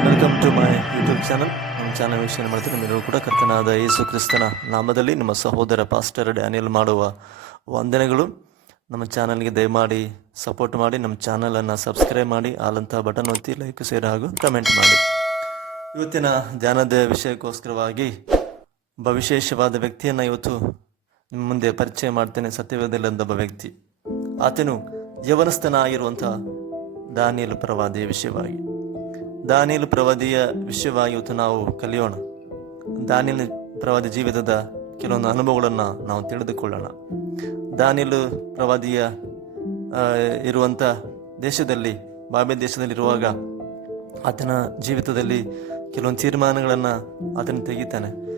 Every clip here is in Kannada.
Welcome to my YouTube channel ನಮ್ಮ ಚಾನಲ್ ವೀಕ್ಷಣೆ ಮಾಡ್ತೀನಿ ನಿಮ್ಮೆಲ್ಲರೂ ಕೂಡ ಕರ್ತನಾದ ಯೇಸು ಕ್ರಿಸ್ತನ ನಾಮದಲ್ಲಿ ನಿಮ್ಮ ಸಹೋದರ ಪಾಸ್ಟರ್ ಡ್ಯಾನಿಯಲ್ ಮಾಡುವ ವಂದನೆಗಳು. ನಮ್ಮ ಚಾನಲ್ಗೆ ದಯಮಾಡಿ ಸಪೋರ್ಟ್ ಮಾಡಿ, ನಮ್ಮ ಚಾನಲನ್ನು ಸಬ್ಸ್ಕ್ರೈಬ್ ಮಾಡಿ ಆಲಂತಹ ಬಟನ್ ಒತ್ತಿ ಲೈಕ್ ಶೇರ್ ಹಾಗೂ ಕಮೆಂಟ್ ಮಾಡಿ. ಇವತ್ತಿನ ಧ್ಯಾನದ ವಿಷಯಕ್ಕೋಸ್ಕರವಾಗಿ ಒಬ್ಬ ವಿಶೇಷವಾದ ವ್ಯಕ್ತಿಯನ್ನು ಇವತ್ತು ನಿಮ್ಮ ಮುಂದೆ ಪರಿಚಯ ಮಾಡ್ತೇನೆ. ಸತ್ಯವೇದಲ್ಲೊಬ್ಬ ವ್ಯಕ್ತಿ. ಆತನು ಯವನಸ್ಥನ ಆಗಿರುವಂಥ ದಾನಿಯಲು ಪ್ರವಾದಿಯ ವಿಷಯವಾಗಿ. ದಾನಿಯಲು ಪ್ರವಾದಿಯ ವಿಷಯವಾಗಿ ಇವತ್ತು ನಾವು ಕಲಿಯೋಣ. ದಾನಿಲ್ ಪ್ರವಾದಿ ಜೀವಿತದ ಕೆಲವೊಂದು ಅನುಭವಗಳನ್ನು ನಾವು ತಿಳಿದುಕೊಳ್ಳೋಣ. ದಾನಿಲ್ ಪ್ರವಾದಿಯ ಇರುವಂಥ ದೇಶದಲ್ಲಿ ಬಾಬೆ ದೇಶದಲ್ಲಿರುವಾಗ ಆತನ ಜೀವಿತದಲ್ಲಿ ಕೆಲವೊಂದು ತೀರ್ಮಾನಗಳನ್ನು ಆತನು ತೆಗಿತಾನೆ.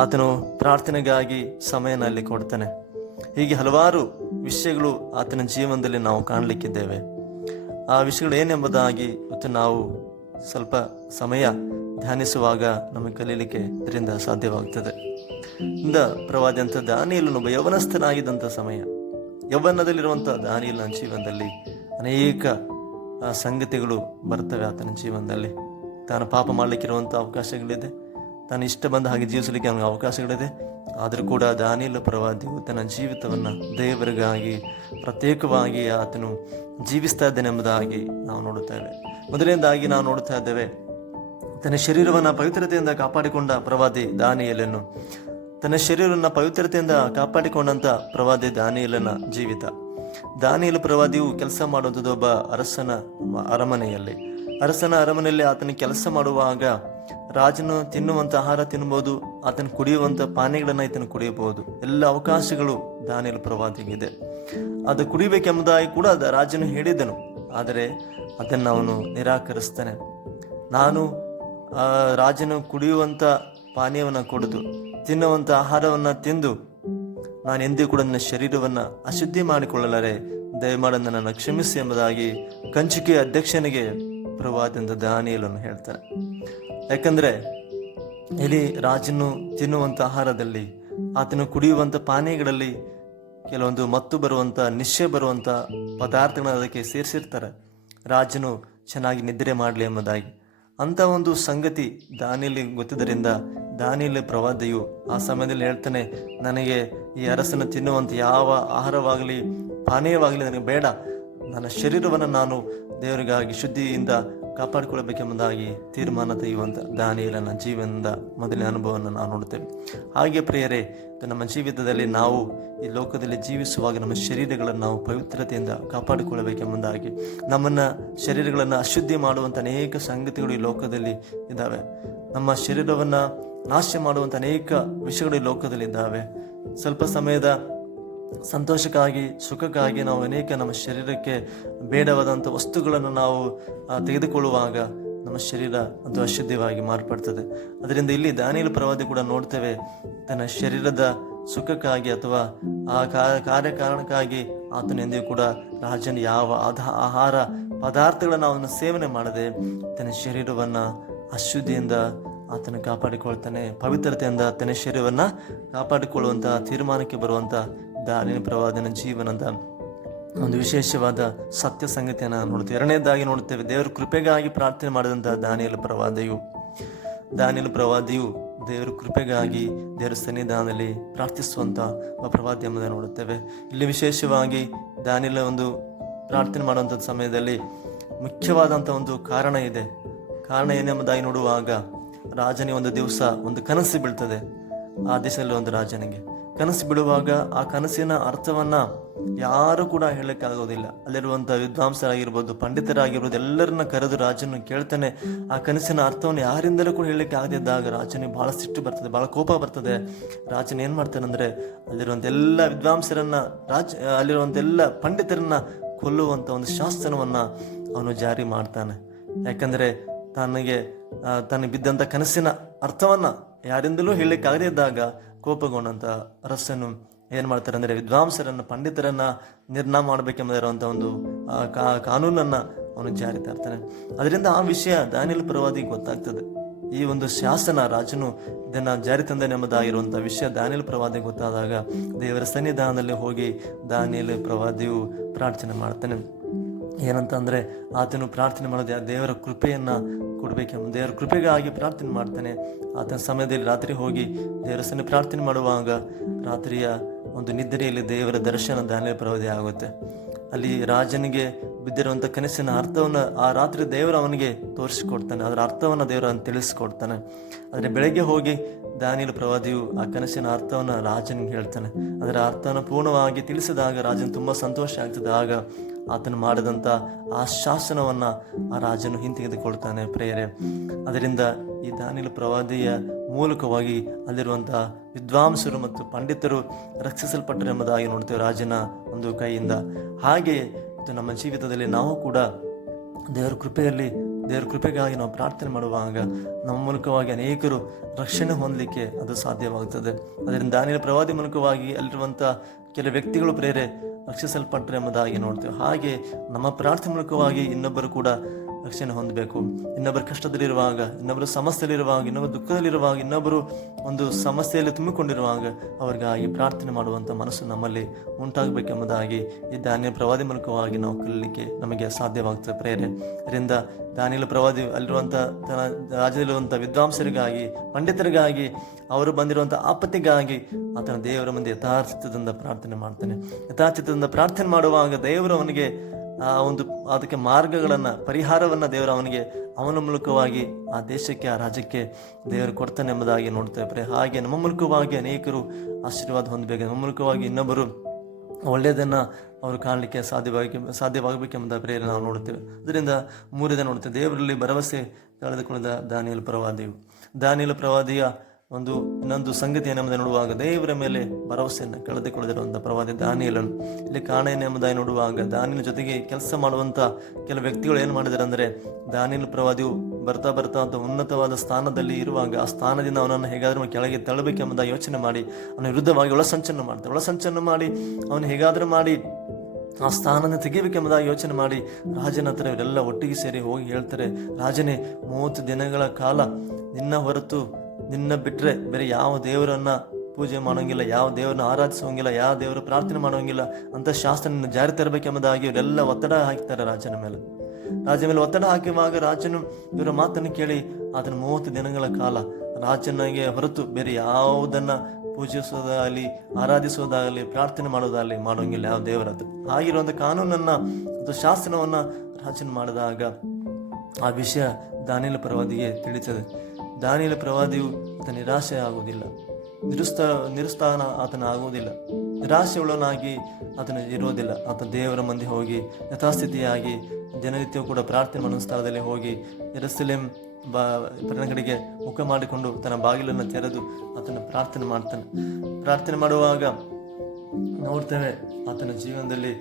ಆತನು ಪ್ರಾರ್ಥನೆಗಾಗಿ ಸಮಯನ ಅಲ್ಲಿ ಕೊಡ್ತಾನೆ. ಹೀಗೆ ಹಲವಾರು ವಿಷಯಗಳು ಆತನ ಜೀವನದಲ್ಲಿ ನಾವು ಕಾಣಲಿಕ್ಕಿದ್ದೇವೆ. ಆ ವಿಷಯಗಳು ಏನೆಂಬುದಾಗಿ ಇವತ್ತು ನಾವು ಸ್ವಲ್ಪ ಸಮಯ ಧ್ಯಾನಿಸುವಾಗ ನಮಗೆ ಕಲೀಲಿಕ್ಕೆ ಇದರಿಂದ ಸಾಧ್ಯವಾಗುತ್ತದೆ ಇಂದ ಪ್ರವಾದಿಯಂಥ ದಾನಿಯಲ್ಲೊಬ್ಬ ಯವನಸ್ಥನಾಗಿದ್ದಂಥ ಸಮಯ. ಯೌವನದಲ್ಲಿರುವಂಥ ನನ್ನ ಜೀವನದಲ್ಲಿ ಅನೇಕ ಸಂಗತಿಗಳು ಬರ್ತವೆ ಆತನ ಜೀವನದಲ್ಲಿ. ತಾನು ಪಾಪ ಮಾಡಲಿಕ್ಕಿರುವಂಥ ಅವಕಾಶಗಳಿದೆ. ತಾನು ಇಷ್ಟ ಬಂದ ಹಾಗೆ ಜೀವಿಸಲಿಕ್ಕೆ ಅವನಿಗೆ ಅವಕಾಶಗಳಿದೆ. ಆದರೂ ಕೂಡ ದಾನಿಯಲು ಪ್ರವಾದಿಯು ತನ್ನ ಜೀವಿತವನ್ನು ದೇವರಿಗಾಗಿ ಪ್ರತ್ಯೇಕವಾಗಿ ಆತನು ಜೀವಿಸ್ತಾ ಇದ್ದಾನೆಂಬುದಾಗಿ ನಾವು ನೋಡುತ್ತೇವೆ ಮೊದಲನೇದಾಗಿ ನಾವು ನೋಡುತ್ತಾ ಇದ್ದೇವೆ, ತನ್ನ ಶರೀರವನ್ನು ಪವಿತ್ರತೆಯಿಂದ ಕಾಪಾಡಿಕೊಂಡ ಪ್ರವಾದಿ ದಾನಿಯಲನ್ನು. ತನ್ನ ಶರೀರವನ್ನು ಪವಿತ್ರತೆಯಿಂದ ಕಾಪಾಡಿಕೊಂಡಂತ ಪ್ರವಾದಿ ದಾನಿಯಲನ ಜೀವಿತ. ದಾನಿಯಲ ಪ್ರವಾದಿಯು ಕೆಲಸ ಮಾಡುವಂಥದ್ದು ಒಬ್ಬ ಅರಸನ ಅರಮನೆಯಲ್ಲಿ. ಅರಸನ ಅರಮನೆಯಲ್ಲಿ ಆತನ ಕೆಲಸ ಮಾಡುವಾಗ ರಾಜನು ತಿನ್ನುವಂತ ಆಹಾರ ತಿನ್ಬೋದು, ಆತನ ಕುಡಿಯುವಂತ ಪಾನೀಯಗಳನ್ನ ಈತನ ಕುಡಿಯಬಹುದು. ಎಲ್ಲ ಅವಕಾಶಗಳು ದಾನಿಯಲ್ಲಿ ಪ್ರವಾದಿಗಿದೆ. ಅದು ಕುಡಿಬೇಕೆಂಬುದಾಗಿ ಕೂಡ ಅದ ರಾಜನು ಹೇಳಿದನು. ಆದರೆ ಅದನ್ನು ಅವನು ನಿರಾಕರಿಸ್ತಾನೆ. ನಾನು ರಾಜನು ಕುಡಿಯುವಂಥ ಪಾನೀಯವನ್ನು ಕುಡಿದು ತಿನ್ನುವಂಥ ಆಹಾರವನ್ನು ತಿಂದು, ನಾನು ಎಂದೂ ಕೂಡ ನನ್ನ ಶರೀರವನ್ನು ಅಶುದ್ಧಿ ಮಾಡಿಕೊಳ್ಳಲಾರೆ, ದಯಮಾಡಿ ನನ್ನನ್ನು ಕ್ಷಮಿಸಿ ಎಂಬುದಾಗಿ ಕಂಚಿಕೆ ಅಧ್ಯಕ್ಷನಿಗೆ ಪ್ರವಾದಂತ ದಾನಿಯಲನ್ನು ಹೇಳ್ತಾನೆ. ಯಾಕಂದ್ರೆ ಇಲ್ಲಿ ರಾಜನು ತಿನ್ನುವಂಥ ಆಹಾರದಲ್ಲಿ, ಆತನು ಕುಡಿಯುವಂಥ ಪಾನೀಯಗಳಲ್ಲಿ ಕೆಲವೊಂದು ಮತ್ತು ಬರುವಂಥ ನಿಶ್ಚಯ ಬರುವಂಥ ಪದಾರ್ಥಗಳನ್ನ ಅದಕ್ಕೆ ಸೇರಿಸಿರ್ತಾರೆ. ರಾಜನು ಚೆನ್ನಾಗಿ ನಿದ್ರೆ ಮಾಡಲಿ ಎಂಬುದಾಗಿ. ಅಂತ ಒಂದು ಸಂಗತಿ ದಾನಿಯಲ್ಲಿ ಗೊತ್ತಿದ್ದರಿಂದ ದಾನಿಯಲ್ಲಿ ಪ್ರವಾದಿಯು ಆ ಸಮಯದಲ್ಲಿ ಹೇಳ್ತಾನೆ, ನನಗೆ ಈ ಅರಸನ ತಿನ್ನುವಂಥ ಯಾವ ಆಹಾರವಾಗಲಿ, ಪಾನೀಯವಾಗಲಿ ನನಗೆ ಬೇಡ. ನನ್ನ ಶರೀರವನ್ನು ನಾನು ದೇವರಿಗಾಗಿ ಶುದ್ಧಿಯಿಂದ ಕಾಪಾಡಿಕೊಳ್ಳಬೇಕೆಂಬುದಾಗಿ ತೀರ್ಮಾನ ತೆಗೆಯುವಂಥ ದಾನಿಯಲನ ಜೀವನದ ಮೊದಲನೇ ಅನುಭವವನ್ನು ನಾವು ನೋಡುತ್ತೇವೆ. ಹಾಗೆ ಪ್ರಿಯರೇ ನಮ್ಮ ಜೀವಿತದಲ್ಲಿ ನಾವು ಈ ಲೋಕದಲ್ಲಿ ಜೀವಿಸುವಾಗ ನಮ್ಮ ಶರೀರಗಳನ್ನು ನಾವು ಪವಿತ್ರತೆಯಿಂದ ಕಾಪಾಡಿಕೊಳ್ಳಬೇಕೆಂಬುದಾಗಿ, ನಮ್ಮನ್ನು ಶರೀರಗಳನ್ನು ಅಶುದ್ಧಿ ಮಾಡುವಂಥ ಅನೇಕ ಸಂಗತಿಗಳು ಈ ಲೋಕದಲ್ಲಿ ಇದ್ದಾವೆ. ನಮ್ಮ ಶರೀರವನ್ನು ನಾಶ ಮಾಡುವಂಥ ಅನೇಕ ವಿಷಯಗಳು ಈ ಲೋಕದಲ್ಲಿ ಇದ್ದಾವೆ. ಸ್ವಲ್ಪ ಸಮಯದ ಸಂತೋಷಕ್ಕಾಗಿ, ಸುಖಕ್ಕಾಗಿ ನಾವು ಅನೇಕ ನಮ್ಮ ಶರೀರಕ್ಕೆ ಬೇಡವಾದಂಥ ವಸ್ತುಗಳನ್ನು ನಾವು ತೆಗೆದುಕೊಳ್ಳುವಾಗ ನಮ್ಮ ಶರೀರ ಅದು ಅಶುದ್ಧವಾಗಿ ಮಾರ್ಪಡ್ತದೆ. ಅದರಿಂದ ಇಲ್ಲಿ ದಾನಿಯಲ್ ಪ್ರವಾದಿ ಕೂಡ ನೋಡ್ತೇವೆ, ತನ್ನ ಶರೀರದ ಸುಖಕ್ಕಾಗಿ ಅಥವಾ ಆ ಕಾರ್ಯ ಕಾರ್ಯಕಾರಣಕ್ಕಾಗಿ ಆತನ ಎಂದಿಗೂ ಕೂಡ ರಾಜನ ಯಾವ ಆಹಾರ ಪದಾರ್ಥಗಳನ್ನು ಅವನು ಸೇವನೆ ಮಾಡದೆ ತನ್ನ ಶರೀರವನ್ನು ಅಶುದ್ಧಿಯಿಂದ ಆತನ ಕಾಪಾಡಿಕೊಳ್ತಾನೆ, ಪವಿತ್ರತೆಯಿಂದ ತನ್ನ ಶರೀರವನ್ನು ಕಾಪಾಡಿಕೊಳ್ಳುವಂಥ ತೀರ್ಮಾನಕ್ಕೆ ಬರುವಂಥ ದಾನಿನ ಪ್ರವಾದನ ಜೀವನದ ಒಂದು ವಿಶೇಷವಾದ ಸತ್ಯ ಸಂಗತಿಯನ್ನು ನೋಡುತ್ತೇವೆ ಎರಡನೇದಾಗಿ ನೋಡುತ್ತೇವೆ, ದೇವರ ಕೃಪೆಗಾಗಿ ಪ್ರಾರ್ಥನೆ ಮಾಡಿದಂತಹ ದಾನಿಯಲ ಪ್ರವಾದಿಯು. ದಾನಿಯಲ ಪ್ರವಾದಿಯು ದೇವರ ಕೃಪೆಗಾಗಿ ದೇವರ ಸನ್ನಿಧಾನದಲ್ಲಿ ಪ್ರಾರ್ಥಿಸುವಂಥ ಪ್ರವಾದಿ ಎಂಬುದನ್ನು ನೋಡುತ್ತೇವೆ. ಇಲ್ಲಿ ವಿಶೇಷವಾಗಿ ದಾನಿಯಲ ಒಂದು ಪ್ರಾರ್ಥನೆ ಮಾಡುವಂಥ ಸಮಯದಲ್ಲಿ ಮುಖ್ಯವಾದಂಥ ಒಂದು ಕಾರಣ ಇದೆ. ಕಾರಣ ಏನೆಂಬುದಾಗಿ ನೋಡುವಾಗ ರಾಜನಿಗೆ ಒಂದು ದಿವಸ ಒಂದು ಕನಸು ಬೀಳ್ತದೆ. ಆ ದೇಶದಲ್ಲಿ ಒಂದು ರಾಜನಿಗೆ. ಕನಸು ಬಿಡುವಾಗ ಆ ಕನಸಿನ ಅರ್ಥವನ್ನ ಯಾರು ಕೂಡ ಹೇಳಕ್ಕಾಗೋದಿಲ್ಲ. ಅಲ್ಲಿರುವಂಥ ವಿದ್ವಾಂಸರಾಗಿರ್ಬೋದು, ಪಂಡಿತರಾಗಿರ್ಬೋದು, ಎಲ್ಲರನ್ನ ಕರೆದು ರಾಜನು ಕೇಳ್ತಾನೆ, ಆ ಕನಸಿನ ಅರ್ಥವನ್ನು ಯಾರಿಂದಲೂ ಕೂಡ ಹೇಳಲಿಕ್ಕೆ ಆಗದಿದ್ದಾಗ ರಾಜನಿಗೆ ಬಹಳ ಸಿಟ್ಟು ಬರ್ತದೆ, ಬಹಳ ಕೋಪ ಬರ್ತದೆ. ರಾಜನ ಏನ್ ಮಾಡ್ತಾನೆ ಅಂದ್ರೆ ಅಲ್ಲಿರುವಂಥ ಎಲ್ಲ ವಿದ್ವಾಂಸರನ್ನ, ರಾಜ, ಅಲ್ಲಿರುವಂತ ಎಲ್ಲ ಪಂಡಿತರನ್ನ ಕೊಲ್ಲುವಂಥ ಒಂದು ಶಾಸನವನ್ನ ಅವನು ಜಾರಿ ಮಾಡ್ತಾನೆ. ಯಾಕಂದ್ರೆ ತನಗೆ ತನಗೆ ಬಿದ್ದಂಥ ಕನಸಿನ ಅರ್ಥವನ್ನ ಯಾರಿಂದಲೂ ಹೇಳಲಿಕ್ಕೆ ಇದ್ದಾಗ ಕೋಪಗೊಂಡಂತ ಅರಸನು ಏನು ಮಾಡ್ತಾರೆ ಅಂದ್ರೆ ವಿದ್ವಾಂಸರನ್ನು, ಪಂಡಿತರನ್ನು ನಿರ್ಣಯ ಮಾಡಬೇಕೆಂಬುದಿರುವಂಥ ಒಂದು ಕಾನೂನನ್ನ ಅವನು ಜಾರಿ ತರ್ತಾನೆ. ಅದರಿಂದ ಆ ವಿಷಯ ದಾನಿಲ್ ಪ್ರವಾದಿ ಗೊತ್ತಾಗ್ತದೆ. ಈ ಒಂದು ಶಾಸನ ರಾಜನು ಇದನ್ನು ಜಾರಿ ತಂದನೆಂಬುದಾಗಿರುವಂಥ ವಿಷಯ ದಾನಿಲ್ ಪ್ರವಾದಿ ಗೊತ್ತಾದಾಗ ದೇವರ ಸನ್ನಿಧಾನದಲ್ಲಿ ಹೋಗಿ ದಾನಿಲ್ ಪ್ರವಾದಿಯು ಪ್ರಾರ್ಥನೆ ಮಾಡ್ತಾನೆ. ಏನಂತ ಅಂದರೆ ಆತನು ಪ್ರಾರ್ಥನೆ ಮಾಡೋದು ದೇವರ ಕೃಪೆಯನ್ನು ಕೊಡಬೇಕೆಂಬ ದೇವರ ಕೃಪೆಗಾಗಿ ಪ್ರಾರ್ಥನೆ ಮಾಡ್ತಾನೆ. ಆತನ ಸಮಯದಲ್ಲಿ ರಾತ್ರಿ ಹೋಗಿ ದೇವರ ಪ್ರಾರ್ಥನೆ ಮಾಡುವಾಗ ರಾತ್ರಿಯ ಒಂದು ನಿದ್ರೆಯಲ್ಲಿ ದೇವರ ದರ್ಶನ ದಾನಿಯ ಪ್ರವಧಿ ಆಗುತ್ತೆ. ಅಲ್ಲಿ ರಾಜನಿಗೆ ಬಿದ್ದಿರುವಂಥ ಕನಸಿನ ಅರ್ಥವನ್ನು ಆ ರಾತ್ರಿ ದೇವರು ಅವನಿಗೆ ತೋರಿಸಿಕೊಡ್ತಾನೆ. ಅದರ ಅರ್ಥವನ್ನು ದೇವರು ಅವನು ತಿಳಿಸ್ಕೊಡ್ತಾನೆ. ಆದರೆ ಬೆಳಗ್ಗೆ ಹೋಗಿ ದಾನಿಯಲ ಪ್ರವಾದಿಯು ಆ ಕನಸಿನ ಅರ್ಥವನ್ನು ರಾಜನಿಗೆ ಹೇಳ್ತಾನೆ. ಅದರ ಅರ್ಥವನ್ನು ಪೂರ್ಣವಾಗಿ ತಿಳಿಸಿದಾಗ ರಾಜನ್ ತುಂಬ ಸಂತೋಷ ಆಗ್ತದೆ. ಆಗ ಆತನು ಮಾಡಿದಂಥ ಆ ಶಾಸನವನ್ನು ಆ ರಾಜನು ಹಿಂತೆಗೆದುಕೊಳ್ತಾನೆ ಪ್ರೇರೆ ಅದರಿಂದ ಈ ದಾನಿಲ ಪ್ರವಾದಿಯ ಮೂಲಕವಾಗಿ ಅಲ್ಲಿರುವಂಥ ವಿದ್ವಾಂಸರು ಮತ್ತು ಪಂಡಿತರು ರಕ್ಷಿಸಲ್ಪಟ್ಟರು ಎಂಬುದಾಗಿ ನೋಡ್ತೇವೆ ರಾಜನ ಒಂದು ಕೈಯಿಂದ. ಹಾಗೆ ಮತ್ತು ನಮ್ಮ ಜೀವಿತದಲ್ಲಿ ನಾವು ಕೂಡ ದೇವರ ಕೃಪೆಯಲ್ಲಿ, ದೇವರ ಕೃಪೆಗಾಗಿ ನಾವು ಪ್ರಾರ್ಥನೆ ಮಾಡುವಾಗ ನಮ್ಮ ಮೂಲಕವಾಗಿ ಅನೇಕರು ರಕ್ಷಣೆ ಹೊಂದಲಿಕ್ಕೆ ಅದು ಸಾಧ್ಯವಾಗುತ್ತದೆ. ಅದರಿಂದ ದಾನಿಯ ಪ್ರವಾದಿ ಮೂಲಕವಾಗಿ ಅಲ್ಲಿರುವಂಥ ಕೆಲ ವ್ಯಕ್ತಿಗಳು ಪ್ರೇರೆ ರಕ್ಷಿಸಲ್ಪಟ್ಟರು ಎಂಬುದಾಗಿ ನೋಡ್ತೇವೆ. ಹಾಗೆ ನಮ್ಮ ಪ್ರಾರ್ಥನೆ ಇನ್ನೊಬ್ಬರು ಕೂಡ ರಕ್ಷಣೆ ಹೊಂದಬೇಕು. ಇನ್ನೊಬ್ಬರು ಕಷ್ಟದಲ್ಲಿರುವಾಗ, ಇನ್ನೊಬ್ಬರು ಸಮಸ್ಯೆಯಲ್ಲಿರುವಾಗ, ಇನ್ನೊಬ್ಬರು ದುಃಖದಲ್ಲಿರುವಾಗ, ಇನ್ನೊಬ್ಬರು ಒಂದು ಸಮಸ್ಯೆಯಲ್ಲಿ ತುಂಬಿಕೊಂಡಿರುವಾಗ ಅವರಿಗಾಗಿ ಪ್ರಾರ್ಥನೆ ಮಾಡುವಂಥ ಮನಸ್ಸು ನಮ್ಮಲ್ಲಿ ಉಂಟಾಗಬೇಕೆಂಬುದಾಗಿ ಈ ಧಾನ್ಯ ಪ್ರವಾದಿ ಮೂಲಕವಾಗಿ ನಾವು ಕಲಿಯಲಿಕ್ಕೆ ನಮಗೆ ಸಾಧ್ಯವಾಗ್ತದೆ ಪ್ರೇರೆ ಅದರಿಂದ ದಾನಿಲ ಪ್ರವಾದಿ ಅಲ್ಲಿರುವಂಥ ತನ್ನ ರಾಜ್ಯದಲ್ಲಿರುವಂಥ ವಿದ್ವಾಂಸರಿಗಾಗಿ, ಪಂಡಿತರಿಗಾಗಿ, ಅವರು ಬಂದಿರುವಂಥ ಆಪತ್ತಿಗಾಗಿ ಆತನ ದೇವರ ಮುಂದೆ ಯಥಾರ್ಥದಿಂದ ಪ್ರಾರ್ಥನೆ ಮಾಡ್ತಾನೆ. ಯಥಾರ್ಥದಿಂದ ಪ್ರಾರ್ಥನೆ ಮಾಡುವಾಗ ದೇವರು ಅವನಿಗೆ ಆ ಒಂದು ಅದಕ್ಕೆ ಮಾರ್ಗಗಳನ್ನು, ಪರಿಹಾರವನ್ನು ದೇವರು ಅವನಿಗೆ ಅವನ ಮೂಲಕವಾಗಿ ಆ ದೇಶಕ್ಕೆ, ಆ ರಾಜ್ಯಕ್ಕೆ ದೇವರು ಕೊಡ್ತಾನೆ ಎಂಬುದಾಗಿ ನೋಡ್ತೇವೆ ಹಾಗೆ ನಮ್ಮ ಮೂಲಕವಾಗಿ ಅನೇಕರು ಆಶೀರ್ವಾದ ಹೊಂದಬೇಕು. ನಮ್ಮ ಮೂಲಕವಾಗಿ ಇನ್ನೊಬ್ಬರು ಒಳ್ಳೆಯದನ್ನು ಅವರು ಕಾಣಲಿಕ್ಕೆ ಸಾಧ್ಯವಾಗಿ, ಸಾಧ್ಯವಾಗಬೇಕೆಂಬ ಪ್ರೇರಣೆ ನಾವು ನೋಡುತ್ತೇವೆ. ಅದರಿಂದ ಮೂರನೇ ನೋಡುತ್ತೇವೆ. ದೇವರಲ್ಲಿ ಭರವಸೆ ಕಳೆದುಕೊಳ್ಳದ ದಾನಿಯಲ್ ಪ್ರವಾದಿಯು. ದಾನಿಯಲ್ ಪ್ರವಾದಿಯ ಒಂದು ಇನ್ನೊಂದು ಸಂಗತಿ ಏನೆಂಬುದಾಗಿ ನೋಡುವಾಗ ದೇವರ ಮೇಲೆ ಭರವಸೆಯನ್ನು ಕಳೆದುಕೊಳ್ಳದಿರುವಂಥ ಪ್ರವಾದಿ ದಾನಿಯಲನ್ನು ಇಲ್ಲಿ ಕಾಣ ಎಂಬುದಾಗಿ ನೋಡುವಾಗ ದಾನಿನ ಜೊತೆಗೆ ಕೆಲಸ ಮಾಡುವಂಥ ಕೆಲ ವ್ಯಕ್ತಿಗಳು ಏನು ಮಾಡಿದ್ದಾರೆ ಅಂದರೆ ದಾನಿಯಲ್ ಪ್ರವಾದಿಯು ಬರ್ತಾ ಬರ್ತಾ ಅಂತ ಉನ್ನತವಾದ ಸ್ಥಾನದಲ್ಲಿ ಇರುವಾಗ ಆ ಸ್ಥಾನದಿಂದ ಅವನನ್ನು ಹೇಗಾದರೂ ಕೆಳಗೆ ತಳ್ಳಬೇಕೆಂಬುದಾಗಿ ಯೋಚನೆ ಮಾಡಿ, ಅವನ ವಿರುದ್ಧವಾಗಿ ಒಳಸಂಚನ್ನು ಮಾಡ್ತಾರೆ ಒಳಸಂಚನ್ನು ಮಾಡಿ, ಅವನು ಹೇಗಾದರೂ ಮಾಡಿ ಆ ಸ್ಥಾನನ ತೆಗಿಬೇಕೆಂಬುದಾಗಿ ಯೋಚನೆ ಮಾಡಿ ರಾಜನ ಹತ್ರ ಇವರೆಲ್ಲ ಒಟ್ಟಿಗೆ ಸೇರಿ ಹೋಗಿ ಹೇಳ್ತಾರೆ, ರಾಜನೇ, ಮೂವತ್ತು ದಿನಗಳ ಕಾಲ ನಿನ್ನ ಹೊರತು ನಿನ್ನ ಬಿಟ್ಟರೆ ಬೇರೆ ಯಾವ ದೇವರನ್ನ ಪೂಜೆ ಮಾಡೋಂಗಿಲ್ಲ, ಯಾವ ದೇವರನ್ನ ಆರಾಧಿಸೋಂಗಿಲ್ಲ, ಯಾವ ದೇವರ ಪ್ರಾರ್ಥನೆ ಮಾಡೋಂಗಿಲ್ಲ ಅಂತ ಶಾಸ್ತ್ರ ನಿನ್ನ ಜಾರಿ ತರಬೇಕೆಂಬುದಾಗಿ ಇವರೆಲ್ಲ ಒತ್ತಡ ಹಾಕ್ತಾರೆ ರಾಜನ ಮೇಲೆ. ರಾಜ ಮೇಲೆ ಒತ್ತಡ ಹಾಕಿರುವಾಗ ರಾಜನು ಇವರ ಮಾತನ್ನು ಕೇಳಿ ಅದನ್ನು ಮೂವತ್ತು ದಿನಗಳ ಕಾಲ ರಾಜನಿಗೆ ಹೊರತು ಬೇರೆ ಯಾವುದನ್ನ ಪೂಜಿಸೋದಾಗಲಿ, ಆರಾಧಿಸೋದಾಗಲಿ, ಪ್ರಾರ್ಥನೆ ಮಾಡೋದಾಗಲಿ ಮಾಡೋಂಗಿಲ್ಲ, ಯಾವ ದೇವರದ್ದು ಆಗಿರುವಂಥ ಕಾನೂನನ್ನ ಅಥವಾ ಶಾಸನವನ್ನ ರಾಜನ ಮಾಡಿದಾಗ ಆ ವಿಷಯ ದಾನಿಲ ಪರವಾದಿಗೆ ತಿಳಿತದೆ. ದಾನಿಲ ಪ್ರವಾದಿಯು ಆತ ನಿರಾಶೆ ಆಗುವುದಿಲ್ಲ. ನಿರುಸ್ತ, ನಿರುಸ್ತಾನ ಆತನ ಆಗುವುದಿಲ್ಲ. ನಿರಾಶೆಯುಳ್ಳವನಾಗಿ ಆತನ ಇರೋದಿಲ್ಲ ಆತ ದೇವರ ಮಂದಿ ಹೋಗಿ ಯಥಾಸ್ಥಿತಿಯಾಗಿ ಜನನಿತ್ಯವು ಕೂಡ ಪ್ರಾರ್ಥನೆ ಮಾಡುವ ಸ್ಥಳದಲ್ಲಿ ಹೋಗಿ ಎರಸಲೇಂ ಬಾ ಕಡೆಗೆ ಮುಖ ಮಾಡಿಕೊಂಡು ತನ್ನ ಬಾಗಿಲನ್ನು ತೆರೆದು ಆತನ ಪ್ರಾರ್ಥನೆ ಮಾಡ್ತಾನೆ. ಪ್ರಾರ್ಥನೆ ಮಾಡುವಾಗ ನೋಡ್ತೇವೆ ಆತನ ಜೀವನದಲ್ಲಿ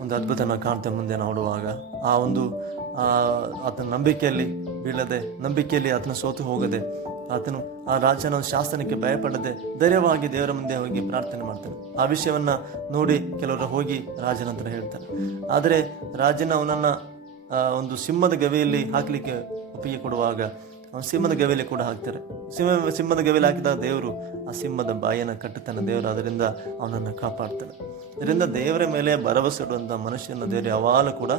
ಒಂದು ಅದ್ಭುತನ ಕಾಣ್ತೇವೆ ಮುಂದೆ ನೋಡುವಾಗ. ಆ ಒಂದು ಆತನ ನಂಬಿಕೆಯಲ್ಲಿ ಬೀಳದೆ, ನಂಬಿಕೆಯಲ್ಲಿ ಆತನ ಸೋತು ಹೋಗದೆ, ಆತನು ಆ ರಾಜನ ಶಾಸನಕ್ಕೆ ಭಯಪಡದೆ ಧೈರ್ಯವಾಗಿ ದೇವರ ಮುಂದೆ ಹೋಗಿ ಪ್ರಾರ್ಥನೆ ಮಾಡ್ತಾನೆ. ಆ ವಿಷಯವನ್ನ ನೋಡಿ ಕೆಲವರು ಹೋಗಿ ರಾಜನ ಹತ್ರ ಹೇಳ್ತಾರೆ. ಆದರೆ ರಾಜನ ಅವನನ್ನ ಒಂದು ಸಿಂಹದ ಗವಿಯಲ್ಲಿ ಹಾಕಲಿಕ್ಕೆ ಒಪ್ಪಿಗೆ ಕೊಡುವಾಗ ಅವನು ಸಿಂಹದ ಗವಿಯಲ್ಲಿ ಕೂಡ ಹಾಕ್ತಾರೆ. ಸಿಂಹ, ಸಿಂಹದ ಗವಿಯಲ್ಲಿ ಹಾಕಿದಾಗ ದೇವರು ಆ ಸಿಂಹದ ಬಾಯಿಯನ್ನು ಕಟ್ಟುತ್ತಾನೆ ದೇವರು, ಅದರಿಂದ ಅವನನ್ನು ಕಾಪಾಡ್ತಾನೆ. ಇದರಿಂದ ದೇವರ ಮೇಲೆ ಭರವಸೆ ಇಡುವಂಥ ಮನುಷ್ಯನ ದೇವರು ಯಾವಾಗಲೂ ಕೂಡ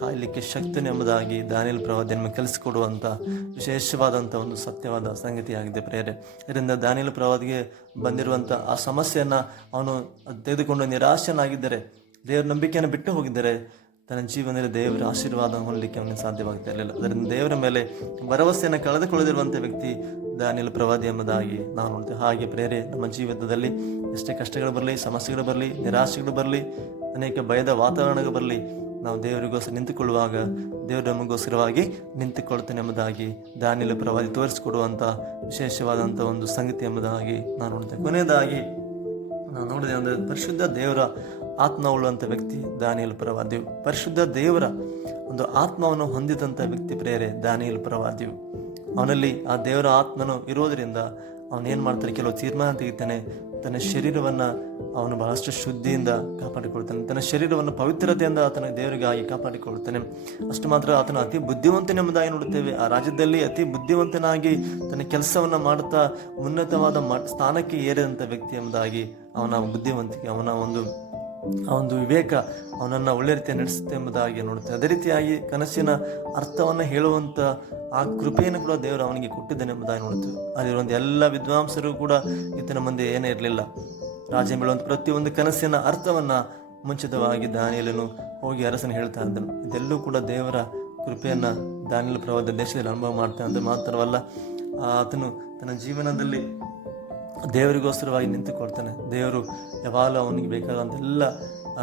ಕಾಯಲಿಕ್ಕೆ ಶಕ್ತನೆ ಎಂಬುದಾಗಿ ದಾನಿಯಲ್ ನಿಮಗೆ ಕಲಿಸಿಕೊಡುವಂಥ ವಿಶೇಷವಾದಂಥ ಒಂದು ಸತ್ಯವಾದ ಸಂಗತಿಯಾಗಿದೆ ಪ್ರೇರೆ ಇದರಿಂದ ದಾನಿಯಲ್ ಪ್ರವಾದಿಗೆ ಬಂದಿರುವಂಥ ಆ ಸಮಸ್ಯೆಯನ್ನು ಅವನು ತೆಗೆದುಕೊಂಡು ನಿರಾಶನಾಗಿದ್ದರೆ, ದೇವರ ನಂಬಿಕೆಯನ್ನು ಬಿಟ್ಟು ಹೋಗಿದ್ದರೆ, ತನ್ನ ಜೀವನದಲ್ಲಿ ದೇವರ ಆಶೀರ್ವಾದ ಹೊಂದಲಿಕ್ಕೆ ಅವನಿಗೆ ಸಾಧ್ಯವಾಗ್ತಾ ಇರಲಿಲ್ಲ ಅದರಿಂದ ದೇವರ ಮೇಲೆ ಭರವಸೆಯನ್ನು ಕಳೆದುಕೊಳ್ಳದಿರುವಂಥ ವ್ಯಕ್ತಿ ದಾನಿಲ್ ಪ್ರವಾದಿ ಎಂಬುದಾಗಿ ನಾವು ನೋಡ್ತೇವೆ ಹಾಗೆ ಪ್ರೇರೆ ನಮ್ಮ ಜೀವಿತದಲ್ಲಿ ಎಷ್ಟೇ ಕಷ್ಟಗಳು ಬರಲಿ, ಸಮಸ್ಯೆಗಳು ಬರಲಿ, ನಿರಾಶೆಗಳು ಬರಲಿ, ಅನೇಕ ಭಯದ ವಾತಾವರಣಗಳು ಬರಲಿ ನಾವು ದೇವರಿಗೋಸ್ಕರ ನಿಂತುಕೊಳ್ಳುವಾಗ, ದೇವರು ನಮಗೋಸ್ಕರವಾಗಿ ನಿಂತುಕೊಳ್ತೇನೆ ಎಂಬುದಾಗಿ ದಾನಿಲ ಪ್ರವಾದಿ ತೋರಿಸಿಕೊಡುವಂಥ ವಿಶೇಷವಾದಂಥ ಒಂದು ಸಂಗತಿ ಎಂಬುದಾಗಿ ನಾನು ನೋಡ್ತೇನೆ ಕೊನೆಯದಾಗಿ ನಾನು ನೋಡಿದೆ ಅಂದರೆ ಪರಿಶುದ್ಧ ದೇವರ ಆತ್ಮ ಉಳ್ಳುವಂಥ ವ್ಯಕ್ತಿ ದಾನಿಯಲ್ ಪ್ರವಾದಿಯು. ಪರಿಶುದ್ಧ ದೇವರ ಒಂದು ಆತ್ಮವನ್ನು ಹೊಂದಿದಂಥ ವ್ಯಕ್ತಿ ಪ್ರೇರೆ ದಾನಿಯಲ್ ಪ್ರವಾದಿಯು. ಅವನಲ್ಲಿ ಆ ದೇವರ ಆತ್ಮನು ಇರೋದರಿಂದ ಅವನೇನು ಮಾಡ್ತಾನೆ? ಕೆಲವು ತೀರ್ಮಾನ ತೆಗಿತಾನೆ. ತನ್ನ ಶರೀರವನ್ನು ಅವನು ಬಹಳಷ್ಟು ಶುದ್ಧಿಯಿಂದ ಕಾಪಾಡಿಕೊಳ್ತಾನೆ. ತನ್ನ ಶರೀರವನ್ನು ಪವಿತ್ರತೆಯಿಂದ ಆತನ ದೇವರಿಗಾಗಿ ಕಾಪಾಡಿಕೊಳ್ತಾನೆ. ಅಷ್ಟು ಮಾತ್ರ ಆತನ ಅತಿ ಬುದ್ಧಿವಂತನೆಂಬುದಾಗಿ ನೋಡುತ್ತೇವೆ. ಆ ರಾಜ್ಯದಲ್ಲಿ ಅತಿ ಬುದ್ಧಿವಂತನಾಗಿ ತನ್ನ ಕೆಲಸವನ್ನು ಮಾಡುತ್ತಾ ಉನ್ನತವಾದ ಸ್ಥಾನಕ್ಕೆ ಏರಿದಂಥ ವ್ಯಕ್ತಿ ಎಂಬುದಾಗಿ ಅವನ ಬುದ್ಧಿವಂತಿಕೆ, ಅವನ ಒಂದು ಆ ಒಂದು ವಿವೇಕ ಅವನನ್ನು ಒಳ್ಳೆ ರೀತಿಯ ನಡೆಸುತ್ತೆ ಎಂಬುದಾಗಿ ನೋಡುತ್ತೆ. ಅದೇ ರೀತಿಯಾಗಿ ಕನಸಿನ ಅರ್ಥವನ್ನು ಹೇಳುವಂಥ ಆ ಕೃಪೆಯನ್ನು ಕೂಡ ದೇವರು ಅವನಿಗೆ ಕೊಟ್ಟಿದ್ದಾನೆ ಎಂಬುದಾಗಿ ನೋಡುತ್ತೆ ಅಲ್ಲಿರುವಂಥ ಎಲ್ಲ ವಿದ್ವಾಂಸರು ಕೂಡ ಈತನ ಮುಂದೆ ಏನೇ ಇರಲಿಲ್ಲ. ರಾಜ ಬೀಳುವಂಥ ಪ್ರತಿಯೊಂದು ಕನಸಿನ ಅರ್ಥವನ್ನು ಮುಂಚಿತವಾಗಿ ದಾನಿಯಲನು ಹೋಗಿ ಅರಸನ ಹೇಳ್ತಾ ಇದ್ದನು. ಇದೆಲ್ಲೂ ಕೂಡ ದೇವರ ಕೃಪೆಯನ್ನು ದಾನಿಯಲ ಪ್ರವಾದ ದೇಶದಲ್ಲಿ ಅನುಭವ ಮಾಡ್ತಾ ಅಂದ್ರೆ ಮಾತ್ರವಲ್ಲ, ಆತನು ತನ್ನ ಜೀವನದಲ್ಲಿ ದೇವರಿಗೋಸ್ಕರವಾಗಿ ನಿಂತುಕೊಳ್ತಾನೆ. ದೇವರು ಯಾವಾಗಲೂ ಅವನಿಗೆ ಬೇಕಾದಂಥ ಎಲ್ಲ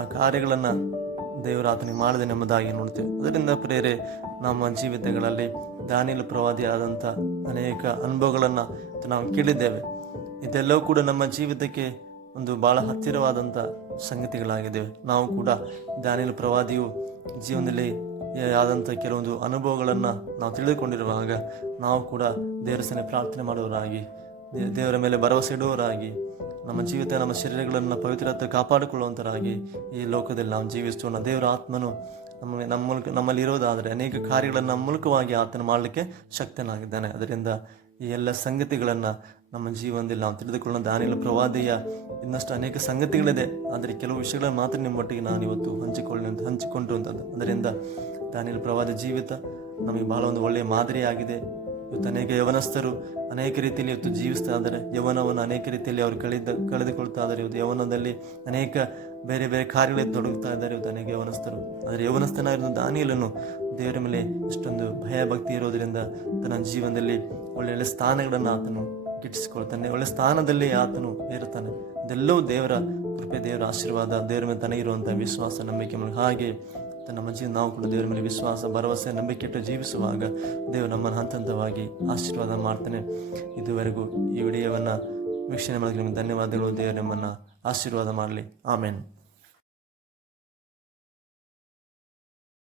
ಕಾರ್ಯಗಳನ್ನು ದೇವರು ಆತನಿಗೆ ಮಾಡಿದೆ ನೆಮ್ಮದಾಗಿ ನೋಡ್ತೇವೆ ಅದರಿಂದ ಪ್ರೇರೆ, ನಮ್ಮ ಜೀವಿತಗಳಲ್ಲಿ ದಾನಿಲು ಪ್ರವಾದಿ ಆದಂಥ ಅನೇಕ ಅನುಭವಗಳನ್ನು ನಾವು ಕೇಳಿದ್ದೇವೆ. ಇದೆಲ್ಲವೂ ಕೂಡ ನಮ್ಮ ಜೀವಿತಕ್ಕೆ ಒಂದು ಬಹಳ ಹತ್ತಿರವಾದಂಥ ಸಂಗತಿಗಳಾಗಿದ್ದೇವೆ. ನಾವು ಕೂಡ ದಾನಿಲು ಪ್ರವಾದಿಯು ಜೀವನದಲ್ಲಿ ಆದಂಥ ಕೆಲವೊಂದು ಅನುಭವಗಳನ್ನು ನಾವು ತಿಳಿದುಕೊಂಡಿರುವಾಗ ನಾವು ಕೂಡ ದೇವರ ಪ್ರಾರ್ಥನೆ ಮಾಡುವವರಾಗಿ ದೇವರ ಮೇಲೆ ಭರವಸೆ ಇಡುವವರಾಗಿ, ನಮ್ಮ ಜೀವಿತ, ನಮ್ಮ ಶರೀರಗಳನ್ನು ಪವಿತ್ರತೆ ಕಾಪಾಡಿಕೊಳ್ಳುವಂತರಾಗಿ ಈ ಲೋಕದಲ್ಲಿ ನಾವು ಜೀವಿಸೋಣ ದೇವರ ಆತ್ಮನು ನಮ್ಮ ನಮ್ಮ ಮೂಲಕ, ನಮ್ಮಲ್ಲಿ ಇರೋದಾದರೆ ಅನೇಕ ಕಾರ್ಯಗಳನ್ನು ನಮ್ಮ ಮೂಲಕವಾಗಿ ಆತನ ಮಾಡಲಿಕ್ಕೆ ಶಕ್ತನಾಗಿದ್ದಾನೆ. ಅದರಿಂದ ಈ ಎಲ್ಲ ಸಂಗತಿಗಳನ್ನು ನಮ್ಮ ಜೀವನದಲ್ಲಿ ನಾವು ತಿಳಿದುಕೊಳ್ಳೋಣ. ದಾನಿಲ ಪ್ರವಾದಿಯ ಇನ್ನಷ್ಟು ಅನೇಕ ಸಂಗತಿಗಳಿದೆ. ಆದರೆ ಕೆಲವು ವಿಷಯಗಳನ್ನು ಮಾತ್ರ ನಿಮ್ಮೊಟ್ಟಿಗೆ ನಾನು ಇವತ್ತು ಹಂಚಿಕೊಳ್ಳಿ ಹಂಚಿಕೊಂಡಿರುವಂಥದ್ದು ಅದರಿಂದ ದಾನಿಲ ಪ್ರವಾದಿ ಜೀವಿತ ನಮಗೆ ಬಹಳ ಒಂದು ಒಳ್ಳೆಯ ಮಾದರಿಯಾಗಿದೆ. ಇವತ್ತು ಅನೇಕ ಯವನಸ್ಥರು ಅನೇಕ ರೀತಿಯಲ್ಲಿ ಇವತ್ತು ಜೀವಿಸ್ತಾ ಇದ್ದಾರೆ. ಯವನವನ್ನು ಅನೇಕ ರೀತಿಯಲ್ಲಿ ಅವರು ಕಳೆದ, ಕಳೆದುಕೊಳ್ತಾ ಇದ್ದಾರೆ. ಇವತ್ತು ಯವನದಲ್ಲಿ ಅನೇಕ ಬೇರೆ ಬೇರೆ ಕಾರ್ಯಗಳಲ್ಲಿ ತೊಡಗುತ್ತಾ ಇದ್ದಾರೆ ಇವತ್ತು ಅನೇಕ ಯವನಸ್ಥರು. ಆದರೆ ಯವನಸ್ಥನಾಗಿರುವ ದಾನಿಯಲನ್ನು ದೇವರ ಮೇಲೆ ಇಷ್ಟೊಂದು ಭಯ ಭಕ್ತಿ ಇರೋದರಿಂದ ತನ್ನ ಜೀವನದಲ್ಲಿ ಒಳ್ಳೊಳ್ಳೆ ಸ್ಥಾನಗಳನ್ನು ಆತನು ಗಿಟ್ಟಿಸಿಕೊಳ್ತಾನೆ ಒಳ್ಳೆ ಸ್ಥಾನದಲ್ಲಿ ಆತನು ಏರುತ್ತಾನೆ. ಇದೆಲ್ಲವೂ ದೇವರ ಕೃಪೆ, ದೇವರ ಆಶೀರ್ವಾದ, ದೇವರ ಮೇಲೆ ತನಗಿರುವಂಥ ವಿಶ್ವಾಸ, ನಂಬಿಕೆ ಹಾಗೆ ನಮ್ಮ ಜೀವನ ನಾವು ಕೂಡ ದೇವರ ಮೇಲೆ ವಿಶ್ವಾಸ, ಭರವಸೆ ನಂಬಿಕೆ ಇಟ್ಟು ಜೀವಿಸುವಾಗ ದೇವರು ನಮ್ಮನ್ನು ಹಂತ ಹಂತವಾಗಿ ಆಶೀರ್ವಾದ ಮಾಡ್ತಾನೆ. ಇದುವರೆಗೂ ಈ ವಿಡಿಯೋವನ್ನು ವೀಕ್ಷಣೆ ಮಾಡೋದಕ್ಕೆ ನಿಮಗೆ ಧನ್ಯವಾದಗಳು. ದೇವರು ನಿಮ್ಮನ್ನು ಆಶೀರ್ವಾದ ಮಾಡಲಿ. ಆಮೇನ್.